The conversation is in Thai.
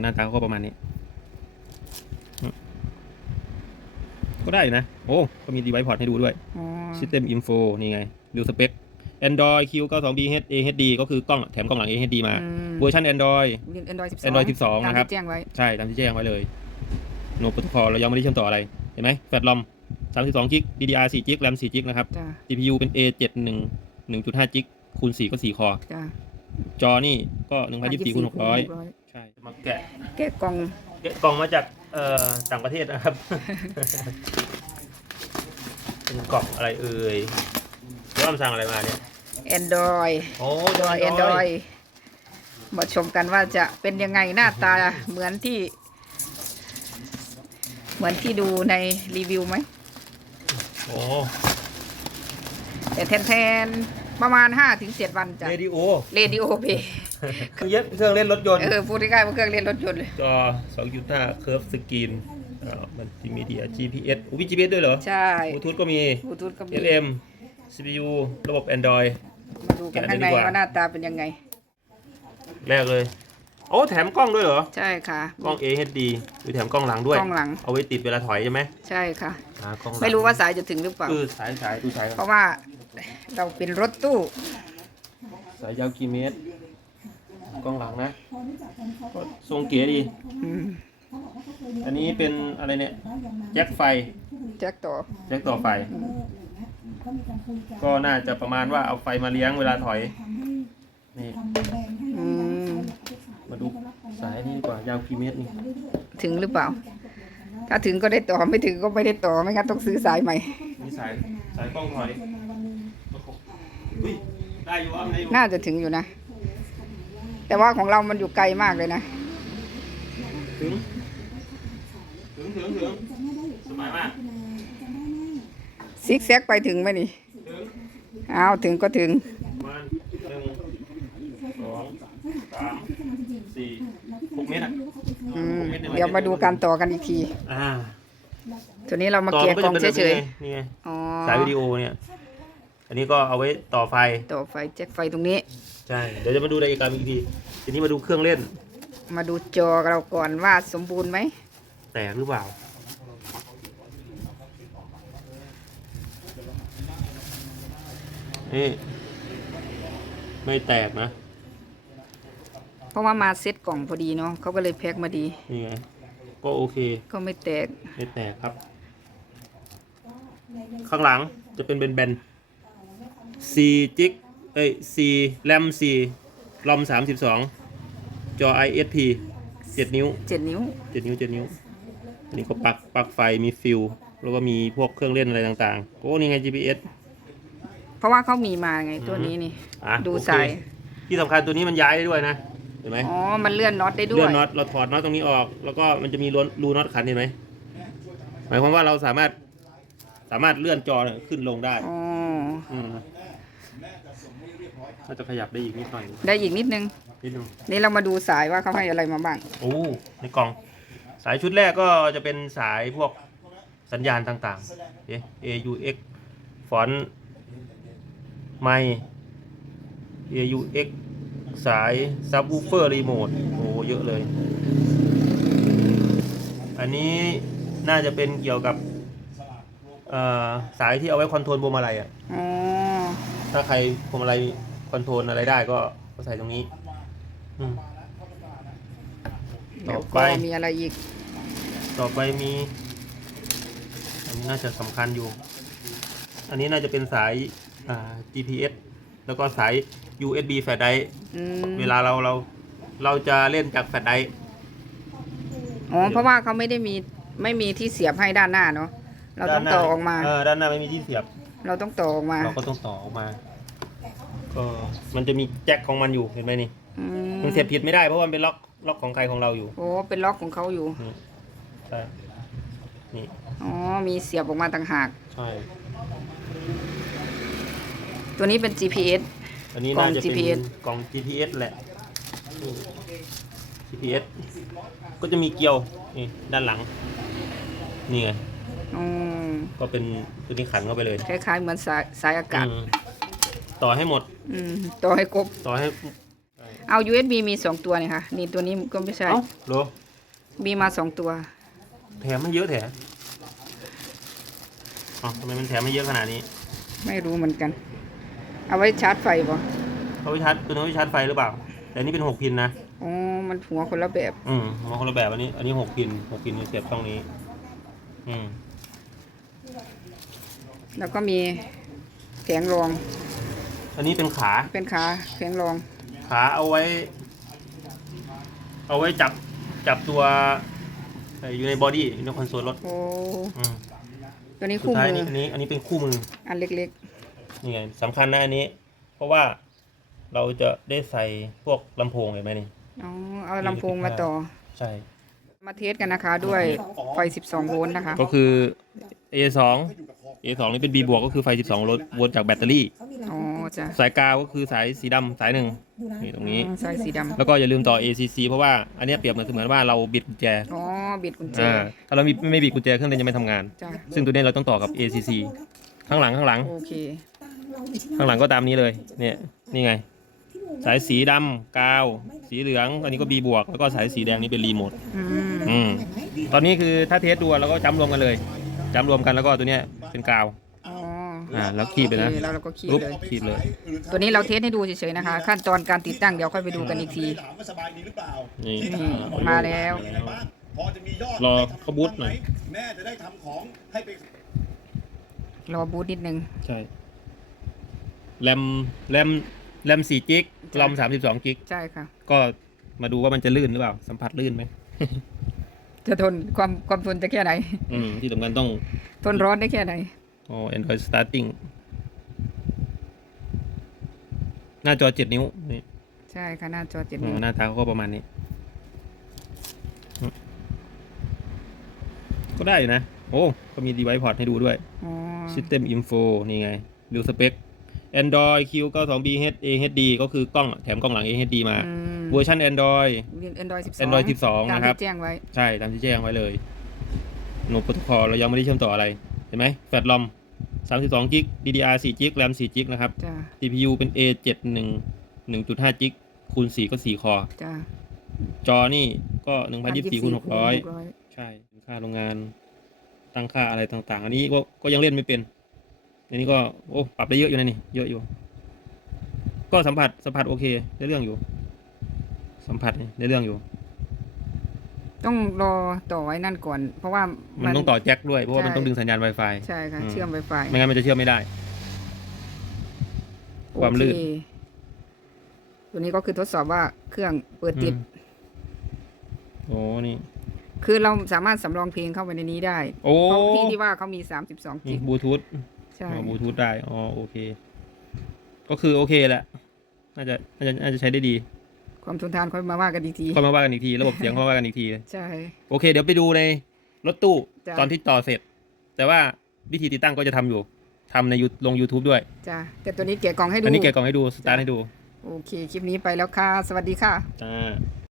หน้าตาเขาก็ประมาณนี้อืมก็ได้อยู่นะ โอ้ ก็มี device port ให้ดูด้วยอ๋อ system info นี่ไง ดูสเปค Android Q92B HD ก็คือกล้องแถมกล้องหลัง HD มาอืมเวอร์ชัน Android เรียน Android 12 Android 12นะครับตามที่แจ้งไว้ ใช่ ตามที่แจ้งไว้เลยโนโปรโตคอลเรายังไม่ได้เชื่อมต่ออะไร เห็นไหมแฟลชลอม32 g b DDR 4 g b RAM 4 g b นะครับจ้า CPU เป็น A71 1.5 g b คูณ4ก็ 4 คอจ้าจอนี่ก็ 1024คูณ600ใช่ มาแกะแกะกล่องแกะกล่องมาจากเอ่อต่างประเทศนะครับ เป็นกล่องอะไรเอ่ยเดี๋ยวอ้ำสั่งอะไรมาเนี่ย Android โอ้ Android Android มาชมกันว่าจะเป็นยังไงหน้าตาเหมือนที่ เหมือนที่ดูในรีวิวไหมโอ้แต่แทนๆประมาณ5-7วันจ้ะเรดิโอเรดิโอเพ คือเย็บเครื่องเล่นรถยนต์ เออพูดง่ายๆว่าเครื่องเล่นรถยนต์เลย จอ2.5 Curve Screen อ่ามันมีมีดี GPS อุ้ย GPS ด้วยเหรอใช่บลูทูธก็มี บลูทูธก็มี FM CPU ระบบ Android มาดูกันข้างในแกะเลยดีกว่าว่าหน้าตาเป็นยังไง แรกเลย โอ้แถมกล้องด้วยเหรอ ใช่ค่ะ กล้อง AHD หรือแถมกล้องหลังด้วย กล้องหลัง เอาไว้ติดเวลาถอยใช่ไหมใช่ค่ะ อ่ากล้องหลังไม่รู้ว่าสายจะถึงหรือเปล่า คือสายสายดูสายก่อนเพราะว่าเราเป็นรถตู้ สายยาวกี่เมตร กล้องหลังนะ ก็ทรงเก๋ดี อืมอันนี้เป็นอะไรเนี่ยแจ็คไฟแจ็คต่อ แจ็คต่อไฟ ก็น่าจะประมาณว่าเอาไฟมาเลี้ยงเวลาถอย นี่ อืม มาดูสายนี่ดีกว่ายาวกี่เมตรนี่ ถึงหรือเปล่า ถ้าถึงก็ได้ต่อไม่ถึงก็ไม่ได้ต่อไม่งั้นต้องซื้อสายใหม่ นี่สายสายกล้องถอยอุ้ยได้อยู่อะได้อยู่ น่าจะถึงอยู่นะ แต่ว่าของเรามันอยู่ไกลมากเลยนะ ถึง ถึงถึงถึงสบายมาก ซิกแซกไปถึงไหมนี่ ถึงอ้าวถึงก็ถึง ประมาณหนึ่งสองสามสี่หกเมตรอะอืม เดี๋ยวมาดูการต่อกันอีกที อ่าตัวนี้เรามาต่อเกียร์ก็กล่จะองเป็นแบบเฉนี้ยไงนี่ไง ๆ อ๋อ สายวิดีโอเนี่ย อันนี้ก็เอาไว้ต่อไฟ ต่อไฟแจ็คไฟตรงนี้ ใช่ เดี๋ยวจะมาดูรายการอีกที ทีนี้มาดูเครื่องเล่น มาดูจอเราก่อนว่าสมบูรณ์ไหม แตกหรือเปล่า นี่ ไม่แตกนะ เพราะว่ามาเซ็ตกล่องพอดีเนาะเขาก็เลยแพ็คมาดี นี่ไง ก็โอเค ก็ไม่แตก ไม่แตกครับ ข้างหลังจะเป็นเบนๆ C จิกเอ้ย C แรม C ลอม32 จอ ISP 7 นิ้ว เจ็ดนิ้ว 7 นิ้ว 7 นิ้วอันนี้ก็ปลักปลักไฟมีฟิลแล้วก็มีพวกเครื่องเล่นอะไรต่างๆโอ้นี่ไง GPS เพราะว่าเขามีมาไงตัวนี้นี่ อะดูโอเคสาย ที่สำคัญตัวนี้มันย้ายได้ด้วยนะ เห็นไหม อ๋อ มันเลื่อนน็อตได้ด้เลื่วอย นน็อตเราถอดน็อตตรงนี้ออก แล้วก็มันจะมีรูรูน็อตขันเห็นไหมหมายความว่าเราสามารถสามารถเลื่อนจอเนี่ยขึ้นลงได้อ๋อ อืม ก็จะขยับได้อีกนิดหน่อยได้อีกนิดนึงนิดนึงนี่เรามาดูสายว่าเขาให้อะไรมาบ้าง โอ้ในกล่อง สายชุดแรกก็จะเป็นสายพวกสัญญาณต่างๆเอ๊ะ AUX ฟอนต์ไม AUX สายซับ w ูเฟอร์รีโมทโอ้เยอะเลย อันนี้น่าจะเป็นเกี่ยวกับเอ่อสายที่เอาไว้คอนโทรลพวงมาลัยอะ อ๋อ ถ้าใครพวงมาลัย คอนโทรลอะไรได้ก็ก็ใส่ตรงนี้อืมเดี๋ยวต่อไปก็มีอะไรอีก ต่อไปมี อันนี้น่าจะสำคัญอยู่ อันนี้น่าจะเป็นสายอ่า GPS แล้วก็สาย USB แฟลชไดร์อืมเวลาเราเราเราจะเล่นจากแฟลชไดร์อ๋อ เพราะว่าเขาไม่ได้มีไม่มีที่เสียบให้ด้านหน้าเนาะ เราต้องต่อออกมาเออด้านหน้าไม่มีที่เสียบ เราต้องต่อออกมา เราก็ต้องต่อออกมา ก็มันจะมีแจ็คของมันอยู่เห็นไหมนี่อืมมันเสียบผิดไม่ได้เพราะมันเป็นล็อกล็อกของใครของเราอยู่โอ้เป็นล็อกของเขาอยู่ นี่ใช่นี่อ๋อ มีเสียบออกมาต่างหาก ใช่ตัวนี้เป็น GPS อันนี้กล่องน่าจะเป็น GPS กล่อง GPS แหละนี่ GPS ก็จะมีเกลียวนี่ด้านหลังนี่ไงอืมก็เป็นตัวนี้ขันเข้าไปเลย คล้ายๆ เหมือนสายสายอากาศ อืม ต่อให้หมด อืมต่อให้ครบ ต่อให้เอา USB มีสองตัวเนี่ยค่ะ นี่ตัวนี้ก็ไม่ใช่ เอ้าโหลมีมาสองตัว แถมไม่เยอะแถมอ๋อทำไมมันแถมไม่เยอะขนาดนี้ไม่รู้เหมือนกัน เอาไว้ชาร์จไฟบ่เขาไว้ชาร์จตัวนี้ไว้ชาร์จไฟหรือเปล่า แต่อันนี้เป็นหกพินนะ อ๋อ มันหัวคนละแบบ อืมมองคนละแบบอันนี้ อันนี้หกพินหกพินเสียบช่องนี้ อืมแล้วก็มีแผงรอง อันนี้เป็นขา เป็นขาแผงรอง ขาเอาไว้ เอาไว้จับจับตัวเอ่ออยู่ในบอดี้อยู่ในคอนโซลรถโอ้อืมตัวนี้สุคู่ดท้ายมืนี้ออันนี้ อันนี้เป็นคู่มือ อันเล็กนี่ไงสำคัญนะอันนี้ เพราะว่าเราจะได้ใส่พวกลำโพงเห็นไหมนี่ ๆอ๋อเอาลำโพงมาต่อ ใช่ มาเทสกันนะคะ ด้วยไฟ 12 โวลต์นะคะ ก็คือ A2 A2 นี่เป็น B บวกก็คือไฟ 12 โวลต์โวลต์จากแบตเตอรี่ อ๋อ จ้ะสายกาวก็คือสายสีดำสายหนึ่งนี่ตรงนี้อืมสายสีดำแล้วก็อย่าลืมต่อ ACC เพราะว่าอันเนี้ยเปรียบเหมือนเสมือนว่าเราบิดกุญแจอ๋อบิดกุญแจอ่าถ้าเราไม่ไม่บิดกุญแจเครื่องเล่นจะไม่ทำงาน จ้ะซึ่งตัวเนี้ยเราต้องต่อกับ ACC ข้างหลังข้างหลัง โอเค ข้างหลังก็ตามนี้เลยเนี่ยนี่ไง สายสีดำกาว สีเหลือง อันนี้ก็ B บวกแล้วก็สายสีแดงนี่เป็นรีโมท อืม อืม ตอนนี้คือถ้าเทสดูเราก็จำรวมกันเลยจำรวมกันแล้วก็ตัวเนี้ยเป็นกาว อ๋ออ่าแล้วคีบไปนะโอเคแล้วเราก็คีบปุ๊บเลย คีบเลย ตัวนี้เราเทสให้ดูเฉยๆนะคะ ขั้นตอนการติดตั้งเดี๋ยวค่อยไปดูกันอีกที ถามว่าสบายดีหรือเปล่านี่นี่มาแล้วยังไงบ้างพอจะมียอดรอให้ทำเขาบูทหน่อย แม่จะได้ทำของให้ไป รอบูทนิดนึง ใช่แรมแรมแรมสี่จิกรอมสามสิบสองจิก ใช่ค่ะ ก็มาดูว่ามันจะลื่นหรือเปล่า สัมผัสลื่นไหมจะทนความความทนจะแค่ไหน อืมที่สำคัญต้อง ทนร้อนได้แค่ไหน อ๋อ Android starting หน้าจอเจ็ดนิ้วนี่ใช่ค่ะหน้าจอเจ็ดอืนิ้มวหน้าตาเขาก็ประมาณนี้อืมก็ได้อยู่นะ โอ้ ก็มี device port ให้ดูด้วย อ๋อ System Info นี่ไง ดูสเปค Android Q 9 2 B H A H D ก็คือกล้องแถมกล้องหลัง A H D มา อืมเวอร์ชัน Android เรียน Android 12 Android 12 ตามนะครับ ที่แจ้งไว้ ใช่ ตามที่แจ้งไว้เลย โนโปรโตคอลเรายังไม่ได้เชื่อมต่ออะไร เห็นไหมแฟลชลอม 32 g b DDR 4 g b RAM 4 g b นะครับ จ้า CPU เป็น A 7 1 1.5 g b คูณ4ก็ 4 คอ จ้าจอนี่ก็1024คูณ600 ใช่ค่าโรงงานตั้งค่าอะไรต่างๆ อันนี้ก็ก็ยังเล่นไม่เป็น อันนี้ก็โอ้ปรับได้เยอะอยู่นะนี่ เยอะอยู่ ก็สัมผัสสัมผัสโอเคได้เรื่องอยู่ สัมผัสนี่ได้เรื่องอยู่ ต้องรอต่อไว้นั่นก่อน เพราะว่ามัมันต้องต่อแจ็คด้วยเพราะว่าใช่มันต้องดึงสัญญาณ Wi-Fi ใช่ค่ะอืม เชื่อม Wi-Fi ไม่งั้นมันจะเชื่อมไม่ได้ ความลื่นโอเคตัวนี้ก็คือทดสอบว่าเครื่องเปิดติด อืมโอ้นี่ คือเราสามารถสำรองเพลงเข้าไปในนี้ได้โอ้เพราะที่ที่ว่าเขามี 32นี่กิกบลูทูธใช่ บลูทูธได้อ๋อโอเค ก็คือโอเคแหละน่าจะน่าจะน่าจะใช้ได้ดี ความทนทานค่อยมาว่ากันอีกทีค่อยมาว่ากันอีกที ระบบเสียงค่อยมาว่ากันอีกที ใช่ โอเค เดี๋ยวไปดูในรถตู้จ้ะ ตอนที่ต่อเสร็จ แต่ว่าวิธีติดตั้งก็จะทำอยู่ทำใน You- ลง YouTube ด้วย จ้าแต่ตัวนี้แกะกล่องให้ดู อันนี้แกะกล่องให้ดู สตาร์ทให้ดูโอเค คลิปนี้ไปแล้วค่ะ สวัสดีค่ะจ้า